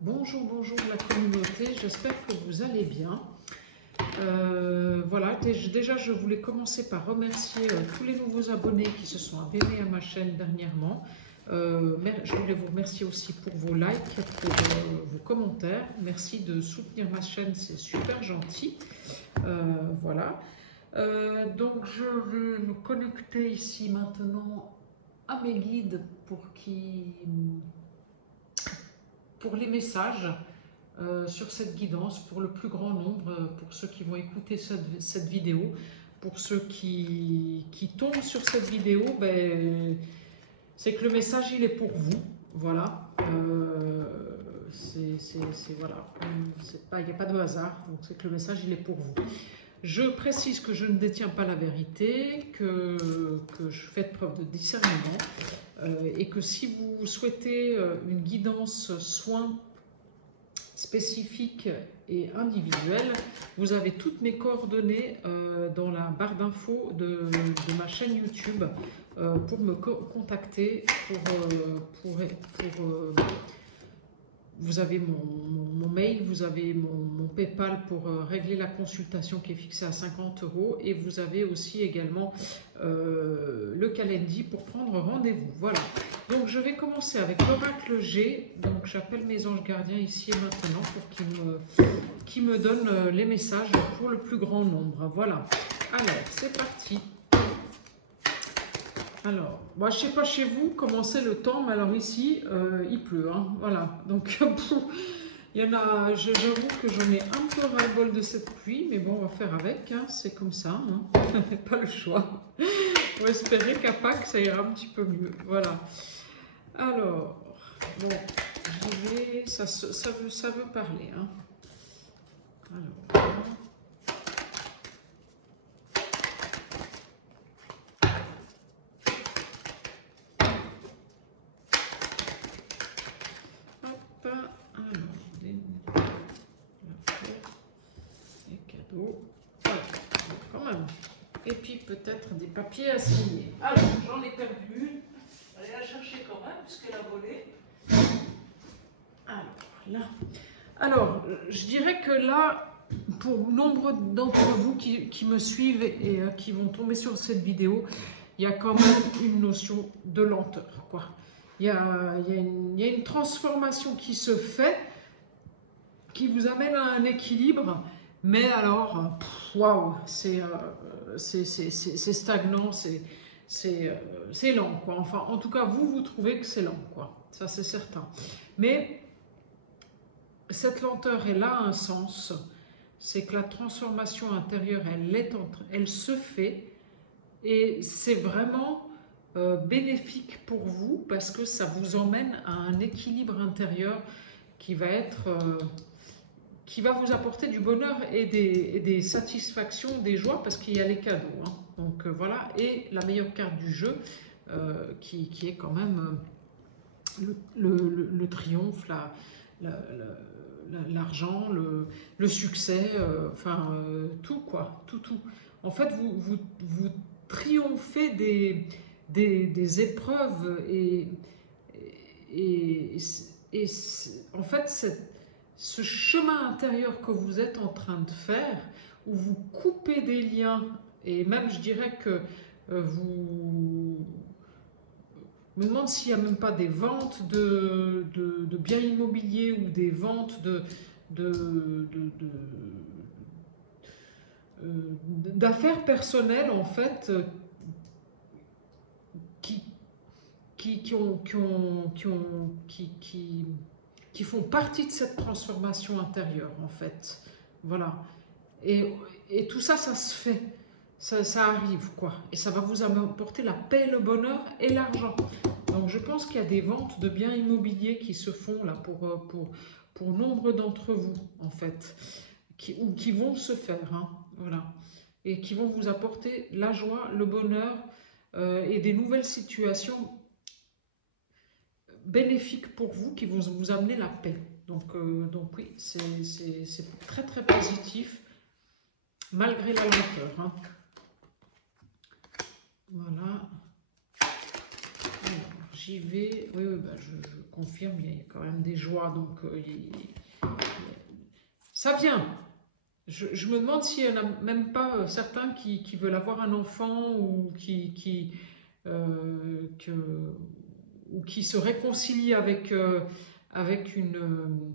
Bonjour, bonjour la communauté, j'espère que vous allez bien. Voilà, déjà je voulais commencer par remercier tous les nouveaux abonnés qui se sont abonnés à ma chaîne dernièrement. Je voulais vous remercier aussi pour vos likes, pour vos commentaires. Merci de soutenir ma chaîne, c'est super gentil. Voilà. Donc je vais me connecter ici maintenant à mes guides pour les messages sur cette guidance pour le plus grand nombre, pour ceux qui vont écouter cette vidéo. Pour ceux qui tombent sur cette vidéo, ben, c'est que le message il est pour vous. Voilà. Voilà. Il n'y a pas de hasard, donc c'est que le message il est pour vous. Je précise que je ne détiens pas la vérité, que je fais preuve de discernement et que si vous souhaitez une guidance soin spécifique et individuelle, vous avez toutes mes coordonnées dans la barre d'infos de ma chaîne YouTube pour me contacter, vous avez mon mail, vous avez mon PayPal pour régler la consultation qui est fixée à 50 € et vous avez aussi également le calendrier pour prendre rendez-vous. Voilà. Donc je vais commencer avec l'oracle G. Donc j'appelle mes anges gardiens ici et maintenant pour qu'ils me donnent les messages pour le plus grand nombre. Voilà. Alors c'est parti. Alors, moi, je ne sais pas chez vous comment c'est le temps, mais alors ici, il pleut. Hein, voilà. Donc, il y en a, j'avoue que j'en ai un peu ras-le-bol de cette pluie, mais bon, on va faire avec. Hein, c'est comme ça. Hein, pas le choix. On va espérer qu'à Pâques, ça ira un petit peu mieux. Voilà. Alors, bon, j'y vais. Ça veut parler. Hein. Alors. Quand même. Et puis peut-être des papiers à signer. Alors, j'en ai perdu une. Allez la chercher quand même, puisqu'elle a volé. Alors, là. Alors, je dirais que là, pour nombre d'entre vous qui me suivent et qui vont tomber sur cette vidéo, il y a quand même une notion de lenteur, quoi. Il y a une transformation qui se fait, qui vous amène à un équilibre. Mais alors, waouh, c'est stagnant, c'est lent, quoi. Enfin, en tout cas, vous trouvez que c'est lent, quoi. Ça, c'est certain. Mais cette lenteur, elle a un sens. C'est que la transformation intérieure, elle se fait. Et c'est vraiment bénéfique pour vous parce que ça vous emmène à un équilibre intérieur qui va être... qui va vous apporter du bonheur et des satisfactions, des joies, parce qu'il y a les cadeaux. Hein. Donc voilà, et la meilleure carte du jeu, qui est quand même le triomphe, l'argent, le succès, enfin tout quoi, tout. En fait, vous triomphez des épreuves et en fait, ce chemin intérieur que vous êtes en train de faire, où vous coupez des liens, et même je dirais que vous... Je me demande s'il n'y a même pas des ventes de biens immobiliers ou des ventes d'affaires personnelles, en fait, qui font partie de cette transformation intérieure, en fait. Voilà. Et tout ça, ça se fait. Ça arrive, quoi. Et ça va vous apporter la paix, le bonheur et l'argent. Donc, je pense qu'il y a des ventes de biens immobiliers qui se font là pour nombre d'entre vous, en fait, qui vont se faire. Hein, voilà. Et qui vont vous apporter la joie, le bonheur et des nouvelles situations bénéfiques pour vous qui vont vous amener la paix. Donc oui, c'est très très positif, malgré la lenteur. Hein. Voilà. Alors, j'y vais. Oui, oui, bah, je confirme, il y a quand même des joies, donc ça vient. Je me demande s'il n'y en a même pas certains qui veulent avoir un enfant ou ou qui se réconcilient avec une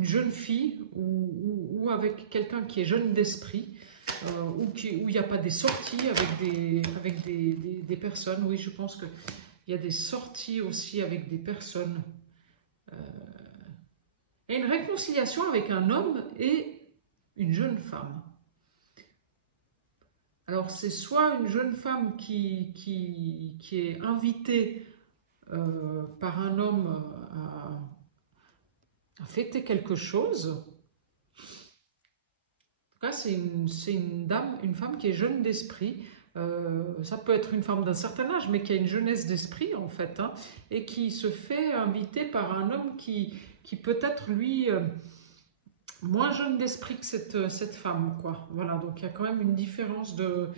jeune fille ou avec quelqu'un qui est jeune d'esprit. Où il n'y a pas des sorties avec des personnes. Oui, je pense qu'il y a des sorties aussi avec des personnes. Et une réconciliation avec un homme et une jeune femme. Alors, c'est soit une jeune femme qui est invitée par un homme à fêter quelque chose. C'est une dame, une femme qui est jeune d'esprit. Ça peut être une femme d'un certain âge, mais qui a une jeunesse d'esprit en fait, hein, et qui se fait inviter par un homme qui peut-être lui moins jeune d'esprit que cette femme, quoi. Voilà, donc il y a quand même une différence de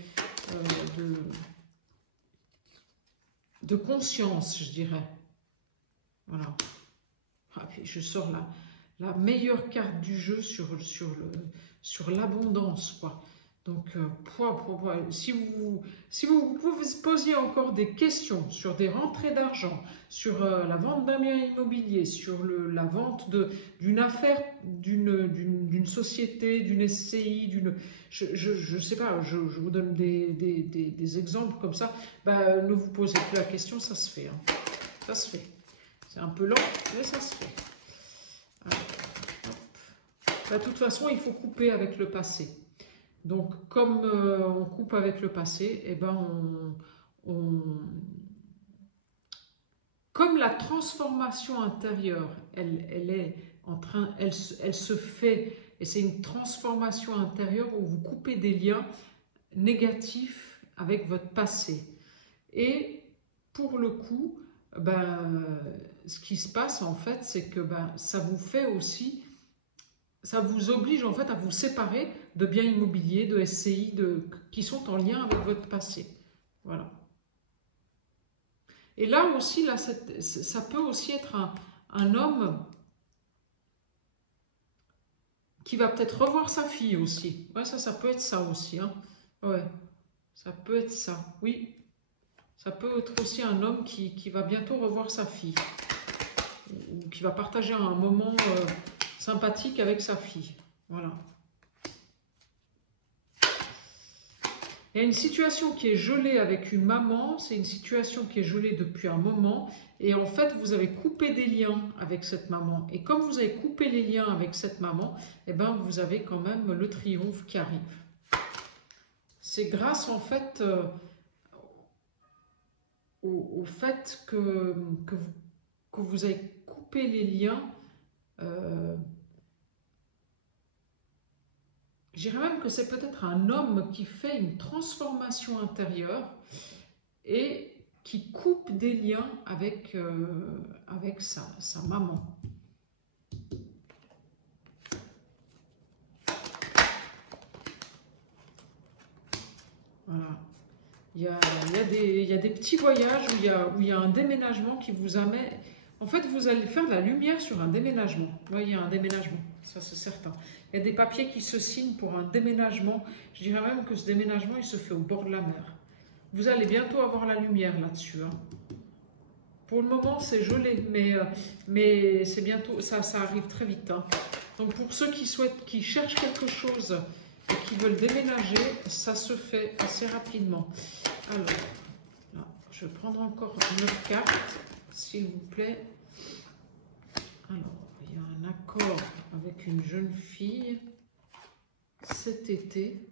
conscience, je dirais. Voilà. Ah, puis je sors la meilleure carte du jeu sur l'abondance, quoi. Donc, si vous posiez encore des questions sur des rentrées d'argent, sur la vente d'un bien immobilier, sur la vente d'une affaire, d'une société, d'une SCI, je sais pas, je vous donne des exemples comme ça, bah, ne vous posez plus la question, ça se fait. Hein. Ça se fait. C'est un peu lent, mais ça se fait. Alors, bah, de toute façon, il faut couper avec le passé. Donc, comme on coupe avec le passé, eh ben comme la transformation intérieure, elle est en train, elle se fait, et c'est une transformation intérieure où vous coupez des liens négatifs avec votre passé. Et pour le coup, ben, ce qui se passe en fait, c'est que ben, ça vous fait aussi, ça vous oblige en fait à vous séparer de biens immobiliers, de SCI, qui sont en lien avec votre passé. Voilà. Et là aussi, là, ça peut aussi être un homme qui va peut-être revoir sa fille aussi. Ouais, ça peut être ça aussi. Hein. Ouais, ça peut être ça. Oui, ça peut être aussi un homme qui va bientôt revoir sa fille. Ou qui va partager un moment sympathique avec sa fille. Voilà. Il y a une situation qui est gelée avec une maman, c'est une situation qui est gelée depuis un moment, et en fait, vous avez coupé des liens avec cette maman. Et comme vous avez coupé les liens avec cette maman, eh ben, vous avez quand même le triomphe qui arrive. C'est grâce, en fait, au fait que vous avez coupé les liens. Je dirais même que c'est peut-être un homme qui fait une transformation intérieure et qui coupe des liens avec sa maman. Voilà. Il y a des petits voyages où il y a un déménagement qui vous amène... En fait, vous allez faire de la lumière sur un déménagement. Oui, il y a un déménagement, ça c'est certain. Il y a des papiers qui se signent pour un déménagement. Je dirais même que ce déménagement, il se fait au bord de la mer. Vous allez bientôt avoir la lumière là-dessus. Hein. Pour le moment, c'est gelé, mais c'est bientôt, ça arrive très vite. Hein. Donc pour ceux qui cherchent quelque chose et qui veulent déménager, ça se fait assez rapidement. Alors, là, je vais prendre encore 9 cartes, s'il vous plaît. Alors, il y a un accord avec une jeune fille cet été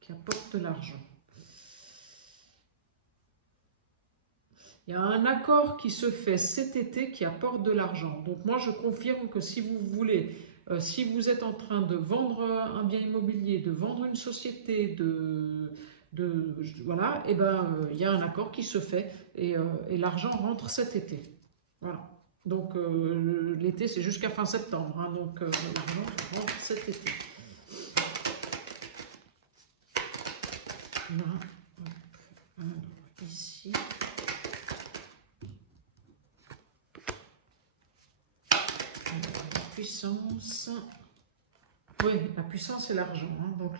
qui apporte de l'argent. Il y a un accord qui se fait cet été qui apporte de l'argent. Donc moi, je confirme que si vous voulez, si vous êtes en train de vendre un bien immobilier, de vendre une société, voilà, et ben il y a un accord qui se fait et l'argent rentre cet été. Voilà. Donc l'été, c'est jusqu'à fin septembre. Hein, donc l'argent rentre cet été. Voilà. puissance. Oui, la puissance et l'argent. Hein. Donc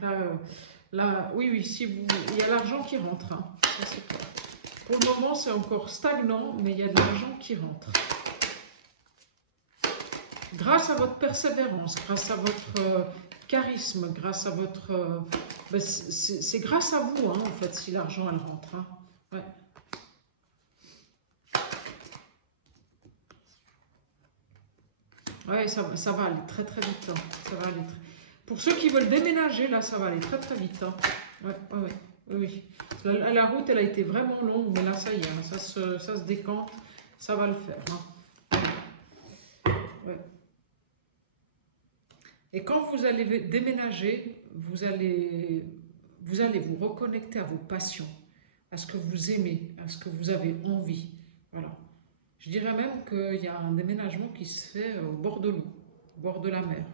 là, oui, oui, si vous, il y a l'argent qui rentre. Hein. Ça, c'est clair. Pour le moment, c'est encore stagnant, mais il y a de l'argent qui rentre. Grâce à votre persévérance, grâce à votre charisme, grâce à votre... ben c'est grâce à vous, hein, en fait, si l'argent, elle rentre. Hein. Ouais. Ouais, ça va aller très très vite. Hein. Ça va aller très... Pour ceux qui veulent déménager, là, ça va aller très très vite. Hein. Ouais, ouais, ouais, oui. La route, elle a été vraiment longue, mais là, ça y est, hein, ça se décante, ça va le faire. Hein. Ouais. Et quand vous allez déménager, vous allez vous reconnecter à vos passions, à ce que vous aimez, à ce que vous avez envie. Voilà. Je dirais même qu'il y a un déménagement qui se fait au bord de l'eau, au bord de la mer.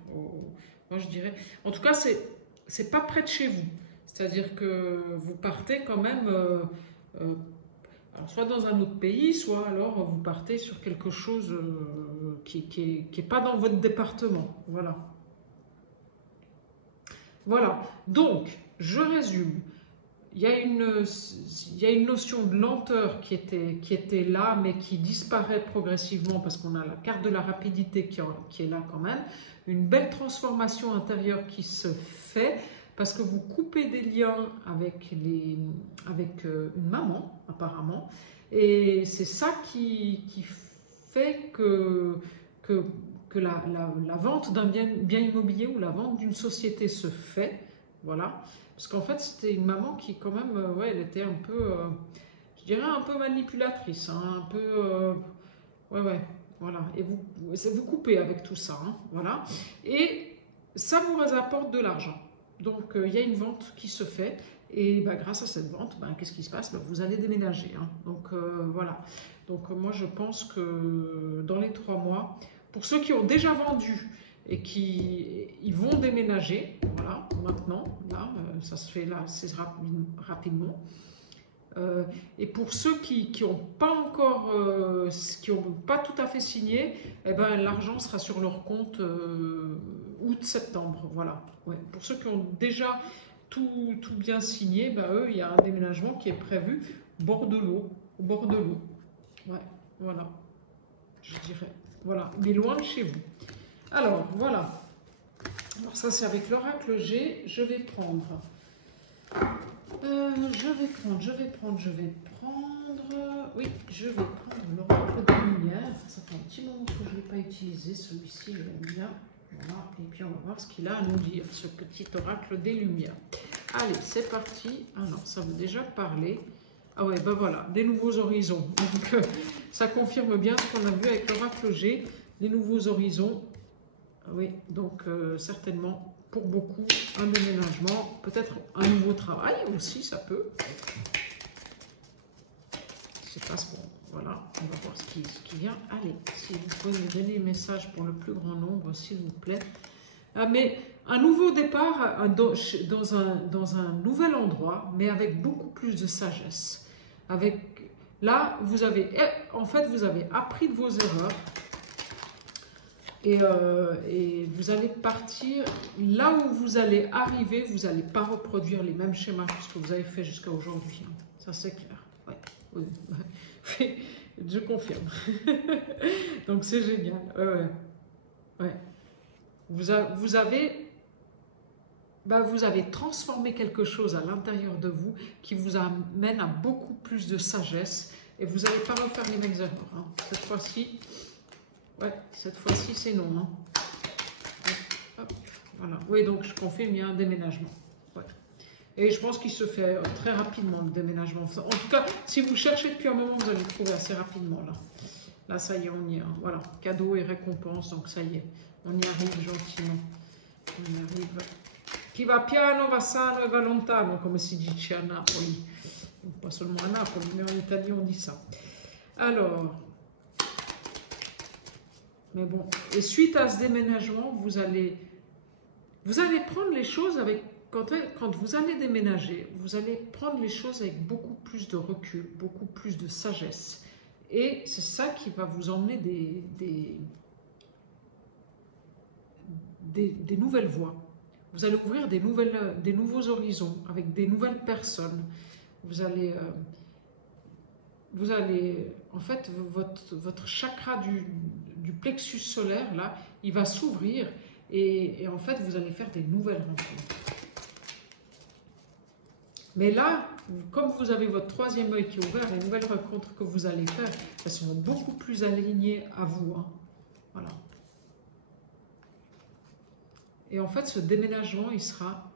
Moi, je dirais... En tout cas, c'est pas près de chez vous. C'est-à-dire que vous partez quand même... alors, soit dans un autre pays, soit alors vous partez sur quelque chose qui est pas dans votre département. Voilà. Voilà. Donc, je résume. Il y a une notion de lenteur qui était là, mais qui disparaît progressivement parce qu'on a la carte de la rapidité qui est là quand même. Une belle transformation intérieure qui se fait parce que vous coupez des liens avec une maman, apparemment. Et c'est ça qui fait que la vente d'un bien immobilier ou la vente d'une société se fait. Voilà. Parce qu'en fait, c'était une maman qui, quand même, ouais, elle était un peu, je dirais, un peu manipulatrice, hein, un peu, ouais, ouais, voilà. Et vous coupez avec tout ça, hein, voilà. Et ça vous apporte de l'argent. Donc, il y a une vente qui se fait. Et bah, grâce à cette vente, bah, qu'est-ce qui se passe? Bah, vous allez déménager. Hein. Donc, voilà. Donc, moi, je pense que dans les 3 mois, pour ceux qui ont déjà vendu et ils vont déménager, voilà, maintenant, là, ça se fait là, c'est rapidement. Et pour ceux qui n'ont pas encore, qui n'ont pas tout à fait signé, eh ben, l'argent sera sur leur compte août-septembre, voilà. Ouais. Pour ceux qui ont déjà tout bien signé, ben, eux, il y a un déménagement qui est prévu au bord de l'eau. Ouais, voilà, je dirais. Voilà, mais loin de chez vous. Alors, voilà. Alors ça, c'est avec l'oracle G. Je vais prendre... Oui, je vais prendre l'oracle de lumière. Ça fait un petit moment que je ne l'ai pas utilisé. Celui-ci, je l'aime bien. Voilà. Et puis, on va voir ce qu'il a à nous dire, ce petit oracle des lumières. Allez, c'est parti. Ah non, ça veut déjà parler. Ah ouais, ben voilà, des nouveaux horizons. Donc, ça confirme bien ce qu'on a vu avec l'oracle G. Des nouveaux horizons. Oui, donc certainement pour beaucoup un déménagement, peut-être un nouveau travail aussi, ça peut. Je sais pas ce qu'on... Voilà, on va voir ce qui vient. Allez, si vous pouvez me donner un message pour le plus grand nombre, s'il vous plaît. Ah, mais un nouveau départ dans un nouvel endroit, mais avec beaucoup plus de sagesse. Là, en fait, vous avez appris de vos erreurs. Et vous allez partir, là où vous allez arriver, vous n'allez pas reproduire les mêmes schémas que ce que vous avez fait jusqu'à aujourd'hui. Hein. Ça, c'est clair. Ouais. Oui. Je confirme. Donc, c'est génial. Ouais. Vous avez transformé quelque chose à l'intérieur de vous qui vous amène à beaucoup plus de sagesse et vous n'allez pas refaire les mêmes erreurs. Hein. Cette fois-ci... Ouais, cette fois-ci, c'est non. Hein. Hop, voilà. Oui, donc je confirme, il y a un déménagement. Ouais. Et je pense qu'il se fait très rapidement, le déménagement. En tout cas, si vous cherchez depuis un moment, vous allez le trouver assez rapidement. Là, ça y est, on y est. Hein. Voilà, cadeau et récompense, donc ça y est. On y arrive gentiment. On y arrive. Chi va piano va sano e va lontano, comme si dice à Napoli. Pas seulement à Napoli, mais en Italie, on dit ça. Alors... Mais bon, et suite à ce déménagement, vous allez prendre les choses avec... Quand vous allez déménager, vous allez prendre les choses avec beaucoup plus de recul, beaucoup plus de sagesse. Et c'est ça qui va vous emmener des nouvelles voies. Vous allez ouvrir des nouveaux horizons avec des nouvelles personnes. Vous allez, en fait, votre chakra du plexus solaire, là, il va s'ouvrir et en fait, vous allez faire des nouvelles rencontres. Mais là, comme vous avez votre troisième œil qui est ouvert, les nouvelles rencontres que vous allez faire, elles sont beaucoup plus alignées à vous. Hein. Voilà. Et en fait, ce déménagement, il sera...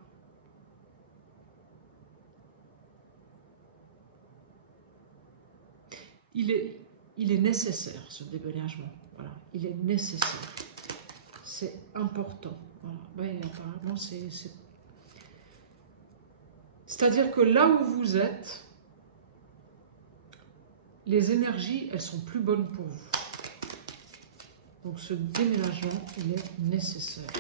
Il est nécessaire, ce déménagement. Voilà. Il est nécessaire. C'est important. Voilà. Ben, apparemment, c'est-à-dire que là où vous êtes, les énergies, elles sont plus bonnes pour vous. Donc ce déménagement, il est nécessaire.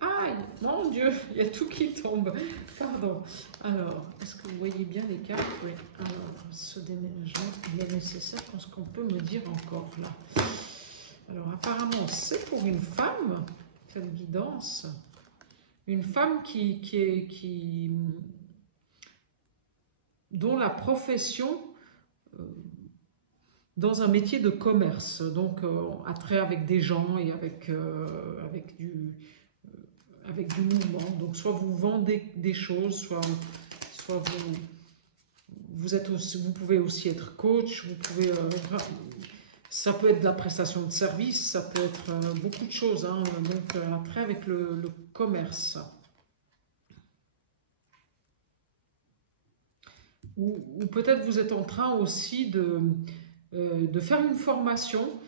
Aïe, mon Dieu, il y a tout qui tombe. Pardon. Alors, est-ce que vous voyez bien les cartes? Oui. Alors, ce déménagement, il est nécessaire. Qu'est-ce qu'on peut me dire encore là? Alors, apparemment, c'est pour une femme, cette guidance. Une femme dont la profession, dans un métier de commerce, donc attrait avec des gens et avec du mouvement. Donc soit vous vendez des choses, soit vous pouvez aussi être coach, vous pouvez, ça peut être de la prestation de service, ça peut être beaucoup de choses, hein, donc attrait avec le commerce. Ou peut-être vous êtes en train aussi de faire une formation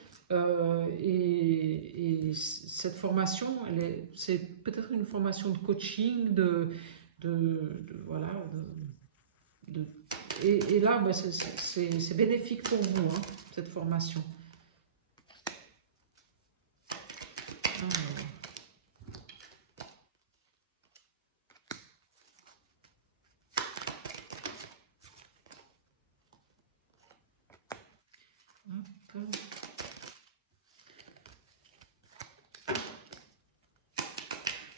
et cette formation, c'est peut-être une formation de coaching, voilà, et là, ben, c'est bénéfique pour vous, hein, cette formation. Alors.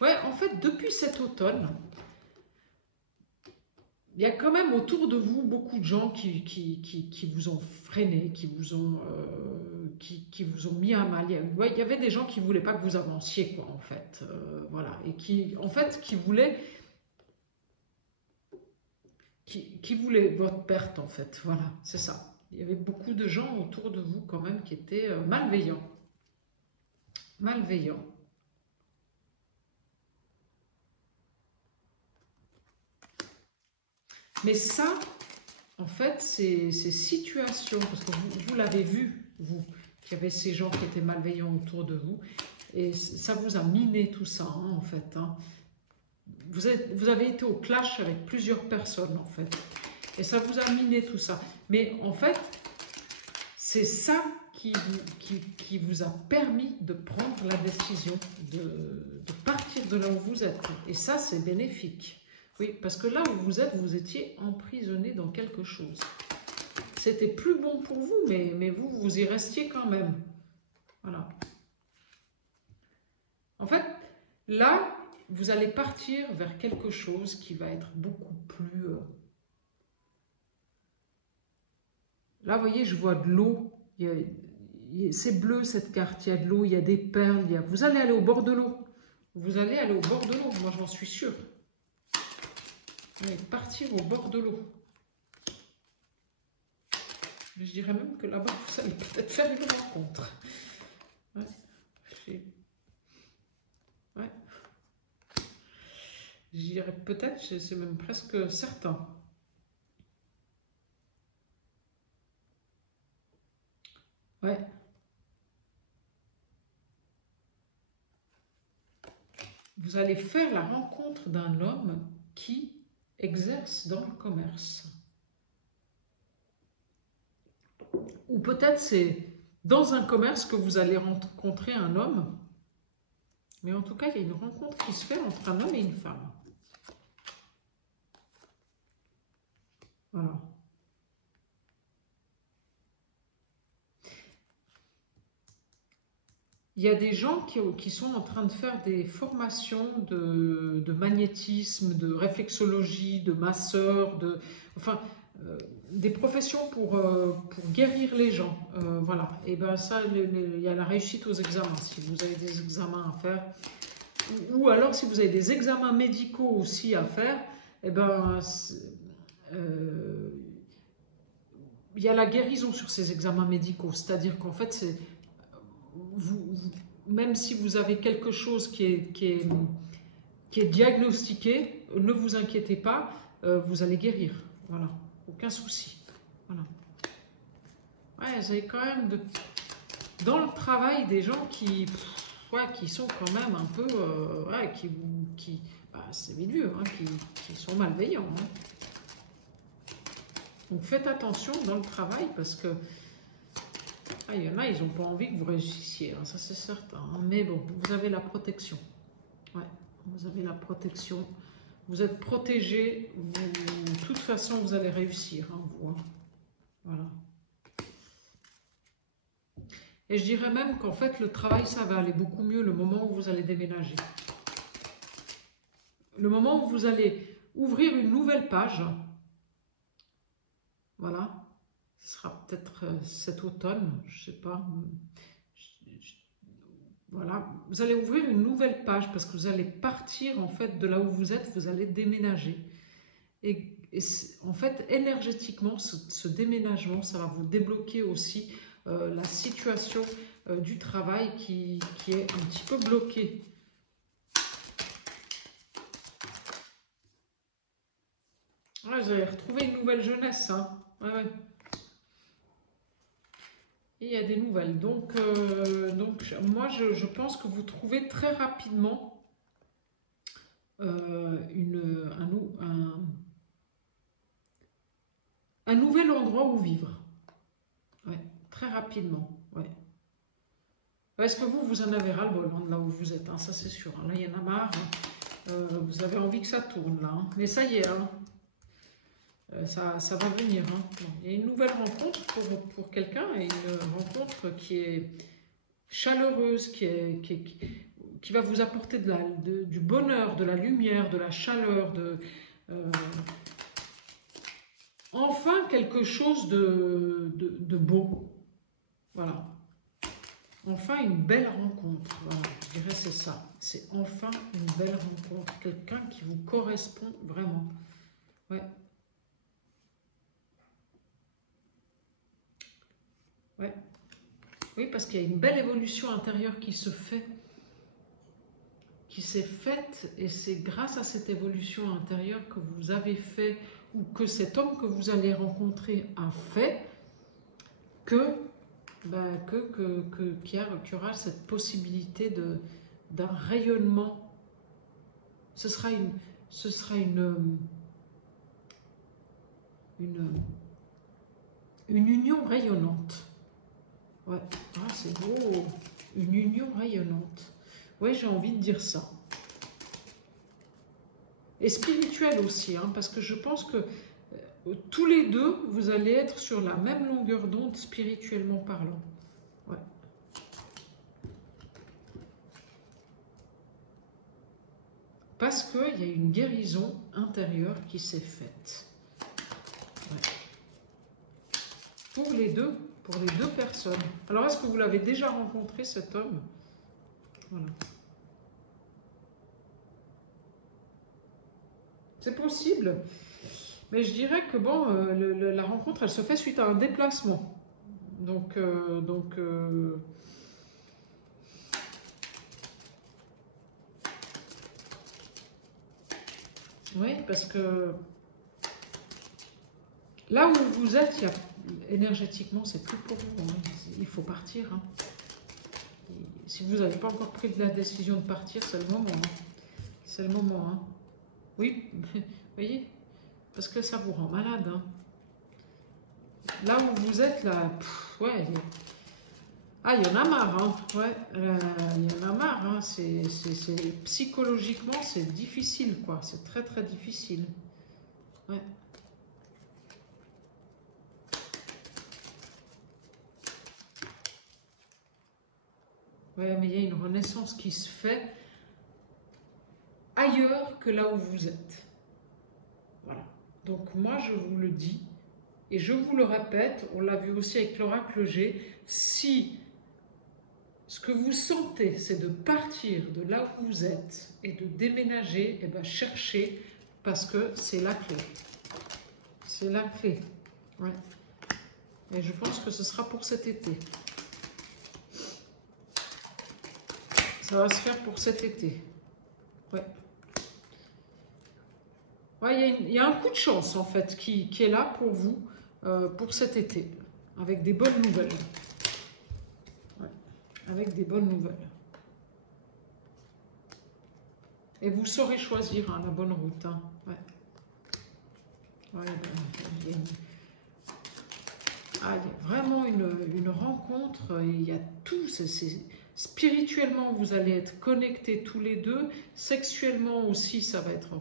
Ouais, en fait, depuis cet automne, il y a quand même autour de vous beaucoup de gens qui vous ont freiné, qui vous ont mis à mal. Il y avait des gens qui ne voulaient pas que vous avanciez, quoi, en fait. Voilà. Et qui voulaient votre perte, en fait. Voilà, c'est ça. Il y avait beaucoup de gens autour de vous, quand même, qui étaient malveillants. Malveillants. Mais ça, en fait, ces situations, parce que vous l'avez vu, vous, qu'il y avait ces gens qui étaient malveillants autour de vous, et ça vous a miné tout ça, hein, en fait. Hein. Vous avez été au clash avec plusieurs personnes, en fait, et ça vous a miné tout ça. Mais en fait, c'est ça qui vous a permis de prendre la décision de partir de là où vous êtes. Et ça, c'est bénéfique. Oui, parce que là où vous êtes, vous étiez emprisonné dans quelque chose. C'était plus bon pour vous, mais vous y restiez quand même. Voilà. En fait, là, vous allez partir vers quelque chose qui va être beaucoup plus... Là, vous voyez, je vois de l'eau. C'est bleu cette carte, il y a de l'eau, il y a des perles. Vous allez aller au bord de l'eau. Vous allez aller au bord de l'eau, moi j'en suis sûre. Vous allez partir au bord de l'eau. Je dirais même que là-bas, vous allez peut-être faire une rencontre. Ouais. Ouais. Je dirais peut-être, c'est même presque certain. Ouais. Vous allez faire la rencontre d'un homme qui exerce dans le commerce. Ou peut-être c'est dans un commerce que vous allez rencontrer un homme. Mais en tout cas, il y a une rencontre qui se fait entre un homme et une femme. Voilà. il y a des gens qui sont en train de faire des formations de magnétisme, de réflexologie, de masseur, enfin, des professions pour guérir les gens. Voilà. Et ben ça, il y a la réussite aux examens, si vous avez des examens à faire. Ou alors, si vous avez des examens médicaux aussi à faire, eh ben, il y a la guérison sur ces examens médicaux. C'est-à-dire qu'en fait, même si vous avez quelque chose qui est diagnostiqué, ne vous inquiétez pas, vous allez guérir. Voilà, aucun souci. Voilà. Ouais, vous avez quand même dans le travail des gens qui sont quand même un peu, ouais, c'est milieu, hein, qui sont malveillants. Hein. Donc faites attention dans le travail parce que il y en a, ils n'ont pas envie que vous réussissiez, hein, ça c'est certain. Hein. Mais bon, vous avez la protection. Ouais, vous avez la protection. Vous êtes protégé. De toute façon, vous allez réussir. Hein, vous, hein. Voilà. Et je dirais même qu'en fait, le travail, ça va aller beaucoup mieux le moment où vous allez déménager. Le moment où vous allez ouvrir une nouvelle page. Voilà. Ce sera peut-être cet automne, je ne sais pas. Voilà, vous allez ouvrir une nouvelle page parce que vous allez partir en fait de là où vous êtes, vous allez déménager. Et en fait, énergétiquement, ce déménagement, ça va vous débloquer aussi la situation du travail qui est un petit peu bloquée. Ouais, vous allez retrouver une nouvelle jeunesse. Hein. Ouais, ouais. Et il y a des nouvelles. Donc moi, je pense que vous trouvez très rapidement un nouvel endroit où vivre. Ouais, très rapidement. Ouais. Est-ce que vous en avez ras-le-bol hein, de là où vous êtes, hein, ça c'est sûr. Hein. Là, il y en a marre. Hein. Vous avez envie que ça tourne là. Hein. Mais ça y est, hein. Ça va venir. Hein. Bon, il y a une nouvelle rencontre pour quelqu'un, et une rencontre qui est chaleureuse, qui va vous apporter du bonheur, de la lumière, de la chaleur, enfin quelque chose de beau. Voilà. Enfin une belle rencontre. Voilà, je dirais c'est ça. C'est enfin une belle rencontre. Quelqu'un qui vous correspond vraiment. Ouais. Ouais. Oui, parce qu'il y a une belle évolution intérieure qui se fait. Qui s'est faite, et c'est grâce à cette évolution intérieure que vous avez fait, ou que cet homme que vous allez rencontrer a fait, qu'il y aura cette possibilité d'un rayonnement. Ce sera une union rayonnante. Ouais, ah, c'est beau, une union rayonnante. Ouais, j'ai envie de dire ça. Et spirituelle aussi, hein, parce que je pense que tous les deux, vous allez être sur la même longueur d'onde spirituellement parlant. Ouais. Parce qu'il y a une guérison intérieure qui s'est faite. Ouais. Pour les deux personnes. Alors, est-ce que vous l'avez déjà rencontré, cet homme? Voilà. C'est possible. Mais je dirais que bon, la rencontre, elle se fait suite à un déplacement. Donc oui, parce que là où vous êtes, énergétiquement, c'est plus pour vous. Hein. Il faut partir. Hein. Si vous n'avez pas encore pris la décision de partir, c'est le moment. Hein. C'est le moment. Hein. Oui, vous voyez, parce que ça vous rend malade. Hein. Là où vous êtes, là, ouais, il y en a marre. Hein. Ouais, il y en a marre. Hein. Psychologiquement, c'est difficile, quoi. C'est très, très difficile. Ouais. Ouais, mais il y a une renaissance qui se fait ailleurs que là où vous êtes. Voilà. Donc moi, je vous le dis, et je vous le répète, on l'a vu aussi avec l'oracle G, si ce que vous sentez, c'est de partir de là où vous êtes et de déménager, et bien cherchez, parce que c'est la clé. C'est la clé. Ouais. Et je pense que ce sera pour cet été. Ça va se faire pour cet été. Ouais. Ouais, il y a un coup de chance, en fait, qui est là pour vous, pour cet été, avec des bonnes nouvelles. Ouais. Avec des bonnes nouvelles. Et vous saurez choisir la bonne route. Hein. Ouais. Ouais, il y a vraiment une rencontre, il y a tout. Spirituellement, vous allez être connectés tous les deux. Sexuellement aussi, ça va être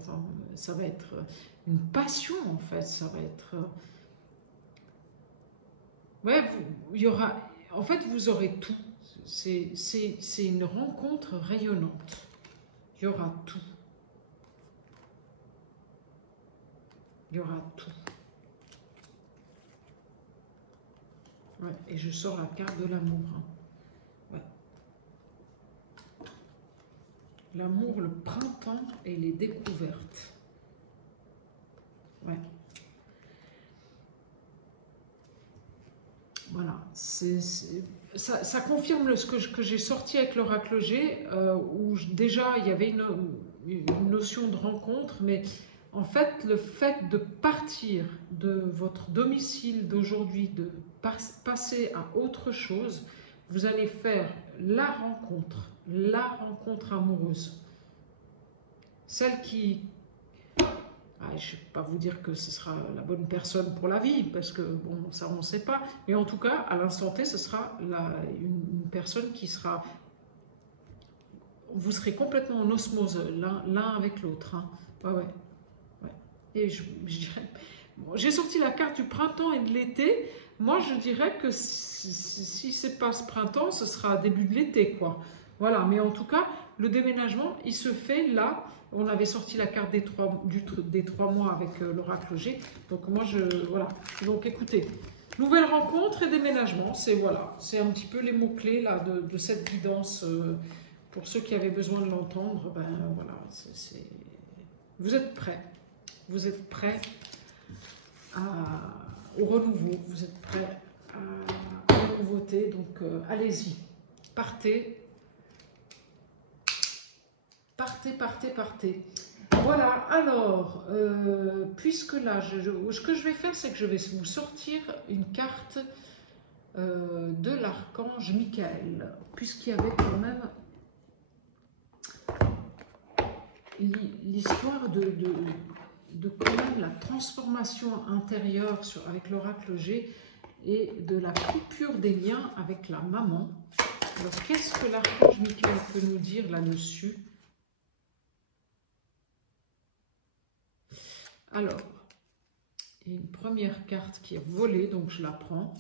une passion, en fait. Ça va être... ouais, il y aura... En fait, vous aurez tout. C'est une rencontre rayonnante. Il y aura tout. Il y aura tout. Ouais, et je sors la carte de l'amour. Hein. Ouais. L'amour, le printemps et les découvertes. Ouais. Voilà. Ça confirme ce que j'ai sorti avec l'oracle G, où déjà il y avait une notion de rencontre, mais en fait, le fait de partir de votre domicile d'aujourd'hui, de passer à autre chose, vous allez faire la rencontre amoureuse. Celle qui... je ne vais pas vous dire que ce sera la bonne personne pour la vie, parce que bon, ça on ne sait pas, mais en tout cas, à l'instant T, ce sera une personne qui sera... Vous serez complètement en osmose l'un avec l'autre. Hein. Ouais. Et je dirais... Bon, j'ai sorti la carte du printemps et de l'été. Moi, je dirais que si ce n'est pas ce printemps, ce sera début de l'été, quoi. Voilà, mais en tout cas, le déménagement, il se fait là. On avait sorti la carte des 3 mois avec l'oracle G. Donc moi, voilà. Donc écoutez, nouvelle rencontre et déménagement, c'est voilà, c'est un petit peu les mots-clés là de cette guidance. Pour ceux qui avaient besoin de l'entendre, ben voilà, vous êtes prêts. Vous êtes prêts au renouveau, vous êtes prêts à la nouveauté, donc allez-y, partez. Voilà, alors, puisque là, ce que je vais faire, c'est que je vais vous sortir une carte de l'archange Michael, puisqu'il y avait quand même l'histoire de quand même la transformation intérieure avec l'oracle G et de la coupure des liens avec la maman. Alors, qu'est-ce que l'archange Michael peut nous dire là-dessus? Alors, il y a une première carte qui est volée, donc je la prends.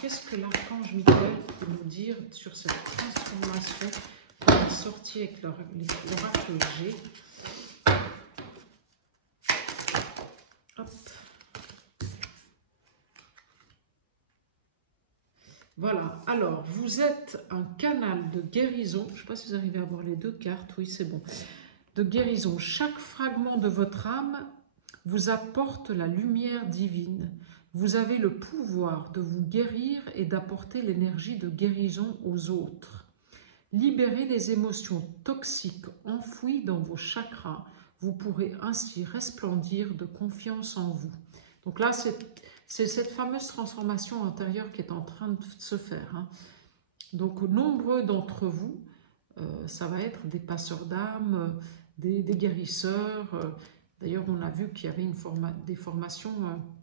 Qu'est-ce que l'archange Michael peut nous dire sur cette transformation qu'on est sortie avec l'oracle G? Hop. Voilà, alors vous êtes un canal de guérison. Je ne sais pas si vous arrivez à voir les deux cartes. Oui, c'est bon. De guérison. Chaque fragment de votre âme vous apporte la lumière divine. Vous avez le pouvoir de vous guérir et d'apporter l'énergie de guérison aux autres. Libérez les émotions toxiques enfouies dans vos chakras. Vous pourrez ainsi resplendir de confiance en vous. Donc là, c'est cette fameuse transformation intérieure qui est en train de se faire. Hein. Donc, nombreux d'entre vous, ça va être des passeurs d'âme, des guérisseurs. D'ailleurs, on a vu qu'il y avait des formations,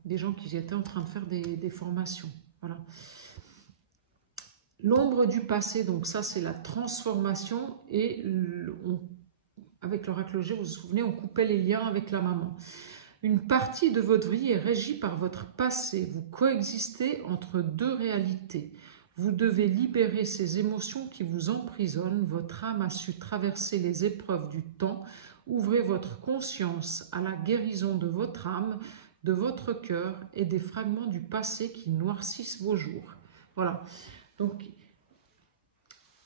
des gens qui étaient en train de faire des formations. Voilà. L'ombre du passé, donc ça, c'est la transformation. Et avec l'oracle G, vous vous souvenez, on coupait les liens avec la maman. Une partie de votre vie est régie par votre passé. Vous coexistez entre deux réalités. Vous devez libérer ces émotions qui vous emprisonnent. Votre âme a su traverser les épreuves du temps. Ouvrez votre conscience à la guérison de votre âme, de votre cœur et des fragments du passé qui noircissent vos jours. Voilà. Donc,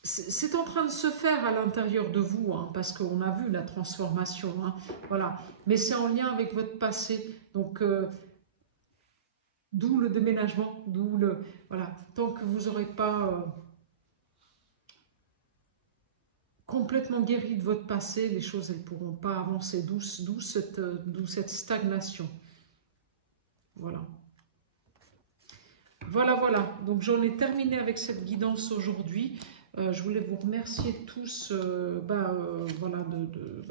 c'est en train de se faire à l'intérieur de vous, hein, parce qu'on a vu la transformation. Hein, voilà. Mais c'est en lien avec votre passé. Donc, d'où le déménagement, d'où le... Voilà. Tant que vous n'aurez pas complètement guéri de votre passé, les choses, elles ne pourront pas avancer. D'où cette stagnation. Voilà. Voilà, voilà. Donc, j'en ai terminé avec cette guidance aujourd'hui. Je voulais vous remercier tous. Voilà,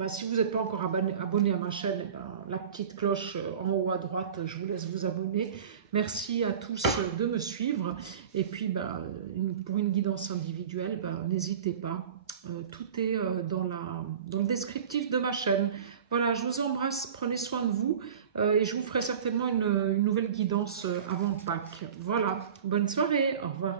si vous n'êtes pas encore abonné à ma chaîne, la petite cloche en haut à droite, je vous laisse vous abonner. Merci à tous de me suivre. Et puis, pour une guidance individuelle, n'hésitez pas. Tout est dans le descriptif de ma chaîne. Voilà, je vous embrasse, prenez soin de vous. Et je vous ferai certainement une nouvelle guidance avant Pâques. Voilà, bonne soirée, au revoir.